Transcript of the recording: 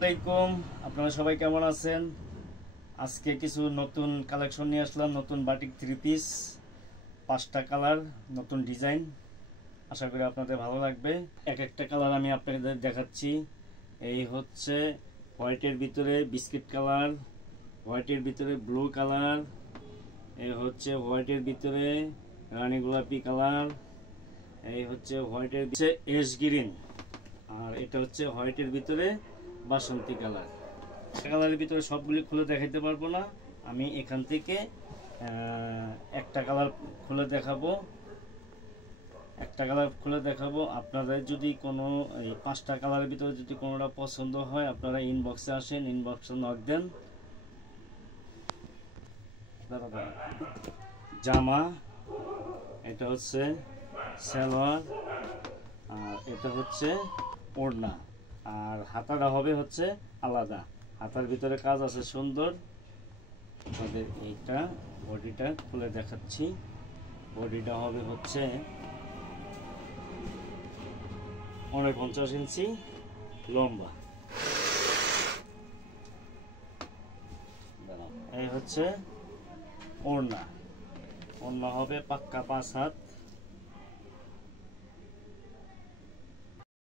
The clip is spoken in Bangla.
আসসালামাইকুম, আপনারা সবাই কেমন আছেন? আজকে কিছু নতুন কালেকশন নিয়ে আসলাম। নতুন বাটিক থ্রি পিস, 5টা কালার, নতুন ডিজাইন। আশা করি আপনাদের ভালো লাগবে। এক একটা কালার আমি আপনাদের দেখাচ্ছি। এই হচ্ছে হোয়াইটের ভিতরে বিস্কিট কালার, হোয়াইটের ভিতরে ব্লু কালার, এই হচ্ছে হোয়াইটের ভিতরে রানী গোলাপি কালার, এই হচ্ছে হোয়াইটের ভিতরে এশ গ্রিন, আর এটা হচ্ছে হোয়াইটের ভিতরে বাসন্তী কালার। কালারের ভিতরে সবগুলি খুলে দেখাইতে পারবো না, আমি এখান থেকে একটা কালার খুলে দেখাবো। আপনাদের যদি কোনো এই 5টা কালারের ভিতরে যদি কোনোটা পছন্দ হয়, আপনারা ইনবক্সে আসেন, ইনবক্সে নক দেন। জামা, এটা হচ্ছে সালোয়ার, আর এটা হচ্ছে ওড়না, আর হাতাটা হবে হচ্ছে আলাদা। হাতার ভিতরে কাজ আছে সুন্দর। আমাদের এইটা বডিটা খুলে দেখাচ্ছি। বডিটা হবে হচ্ছে 49 ইঞ্চি লম্বা। এই হচ্ছে ওড়না। ওড়না হবে পাক্কা 5 হাত।